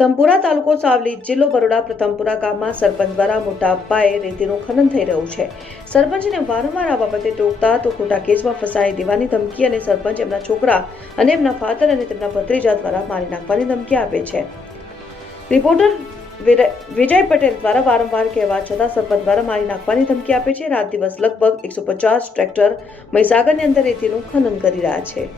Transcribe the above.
પ્રથમપુરા તાલુકો સાવલી જિલ્લો બરોડા પ્રથમપુરા ગામમાં સરપંચ દ્વારા મોટા પાયે રેતીનું ખનન થઈ રહ્યું છે। સરપંચને વારંવાર આ બાબતે ટોકતા તો ખોટા કેસમાં ફસાઈ દેવાની ધમકી અને સરપંચ એમના છોકરા અને એમના ફાધર અને તેમના ભત્રીજા દ્વારા મારી નાખવાની ધમકી આપે છે। રિપોર્ટર વિજય પટેલ દ્વારા વારંવાર કહેવા છતાં સરપંચ દ્વારા મારી નાખવાની ધમકી આપે છે। રાત દિવસ લગભગ 150 ટ્રેક્ટર મહીસાગરની અંદર રેતીનું ખનન કરી રહ્યા છે।